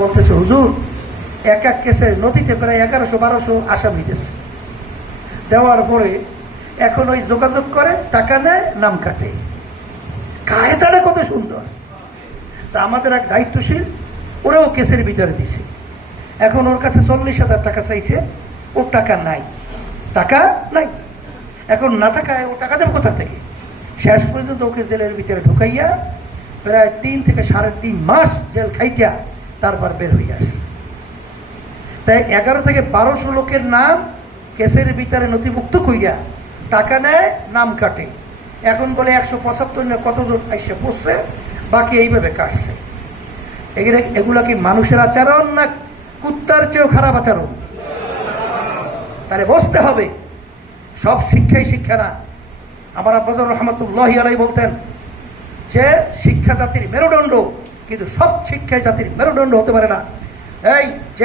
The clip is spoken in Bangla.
বলতেছে হুজুর এক এক কেসের নথিতে প্রায় 1100-1200 আসামি দিয়েছে, দেওয়ার পরে এখন ওই যোগাযোগ করে, টাকা নেয়, নাম কাটে। কায়দাটা কত সুন্দর। তা আমাদের এক দায়িত্বশীল ওরাও কেসের ভিতরে দিছে। এখন ওর কাছে 40,000 টাকা চাইছে, ওর টাকা নাই, টাকা নাই। এখন না টাকায় ও টাকা দেবে কোথা থেকে? শেষ পর্যন্ত ওকে জেলের ভিতরে ঢুকাইয়া প্রায় 3 থেকে 3.5 মাস জেল খাইটা তারপর বের হয়ে আসে। তাই 11 থেকে 1200 লোকের নাম কেসের ভিতরে নথিভুক্ত কইয়া টাকা নেয়, নাম কাটে। এখন বলে 175 কতজন আইসে পড়ছে, বাকি এইভাবে কাটছে। এগুলা কি মানুষের আচরণ না কুত্তার চেয়েও খারাপ আচরণ? তাহলে বুঝতে হবে সব শিক্ষাই শিক্ষা না। আমার আব্বাজার রহমতুল্লাহি আলাইহি বলতেন যে শিক্ষা জাতির মেরুদণ্ড, কিন্তু সব শিক্ষাই জাতির মেরুদণ্ড হতে পারে না। এই